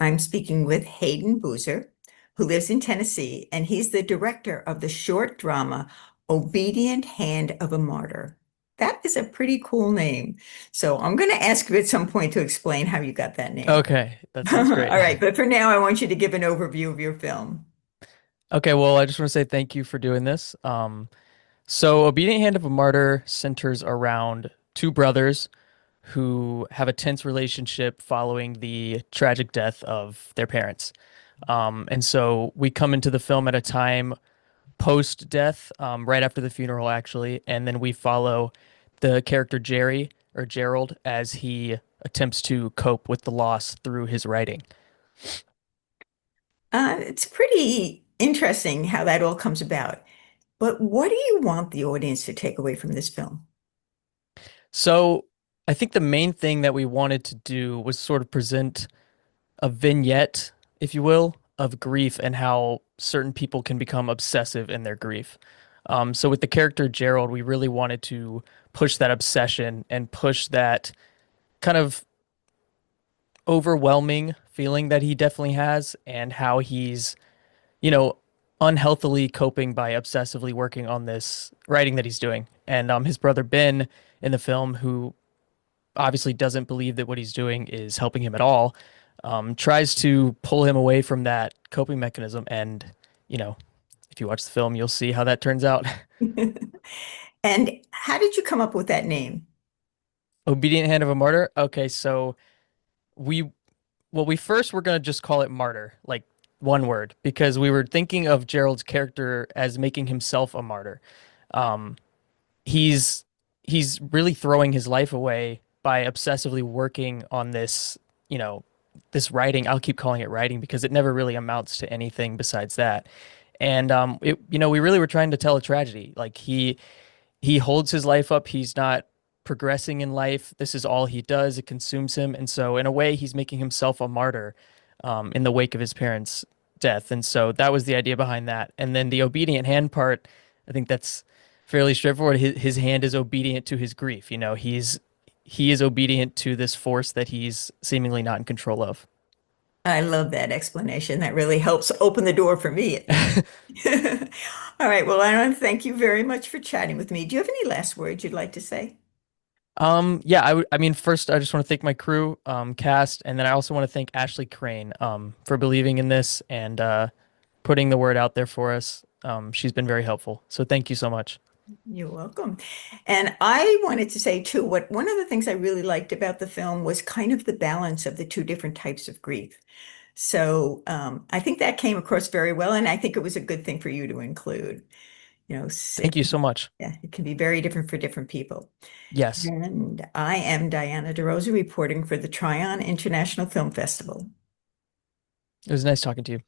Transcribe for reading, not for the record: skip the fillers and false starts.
I'm speaking with Hayden Boozer, who lives in Tennessee, and he's the director of the short drama Obedient Hand of a Martyr. That is a pretty cool name. So I'm going to ask you at some point to explain how you got that name. Okay, that All sounds great. right, but for now, I want you to give an overview of your film. Okay, well, I just want to say thank you for doing this. So Obedient Hand of a Martyr centers around two brothers who have a tense relationship following the tragic death of their parents. And so we come into the film at a time post-death, right after the funeral, actually, and then we follow the character Jerry or Gerald as he attempts to cope with the loss through his writing. It's pretty interesting how that all comes about. But what do you want the audience to take away from this film? So I think the main thing that we wanted to do was sort of present a vignette, if you will, of grief and how certain people can become obsessive in their grief. So with the character Gerald, we really wanted to push that obsession and push that kind of overwhelming feeling that he definitely has and how he's, you know, unhealthily coping by obsessively working on this writing that he's doing. And his brother Ben in the film, who obviously doesn't believe that what he's doing is helping him at all, tries to pull him away from that coping mechanism. And, you know, if you watch the film, you'll see how that turns out. And how did you come up with that name? Obedient Hand of a Martyr. Okay, so we, well, we first were going to just call it Martyr, like one word, because we were thinking of Gerald's character as making himself a martyr. Um, he's he's really throwing his life away by obsessively working on this, you know, this writing. I'll keep calling it writing because it never really amounts to anything besides that. And we really were trying to tell a tragedy. Like he holds his life up. He's not progressing in life. This is all he does. It consumes him. And so in a way, he's making himself a martyr in the wake of his parents' death. And so that was the idea behind that. And then the obedient hand part, I think that's fairly straightforward. His hand is obedient to his grief. You know, he is obedient to this force that he's seemingly not in control of. I love that explanation. That really helps open the door for me, at least. All right. Well, I want to thank you very much for chatting with me. Do you have any last words you'd like to say? Yeah, I mean, first, I just want to thank my crew, cast, and then I also want to thank Ashley Crane, for believing in this and putting the word out there for us. She's been very helpful. So thank you so much. You're welcome. And I wanted to say too, what one of the things I really liked about the film was kind of the balance of the two different types of grief. So I think that came across very well, and I think it was a good thing for you to include. Thank you so much. Yeah, it can be very different for different people. Yes, And I am Diana DeRosa reporting for the Tryon International Film Festival. it was nice talking to you.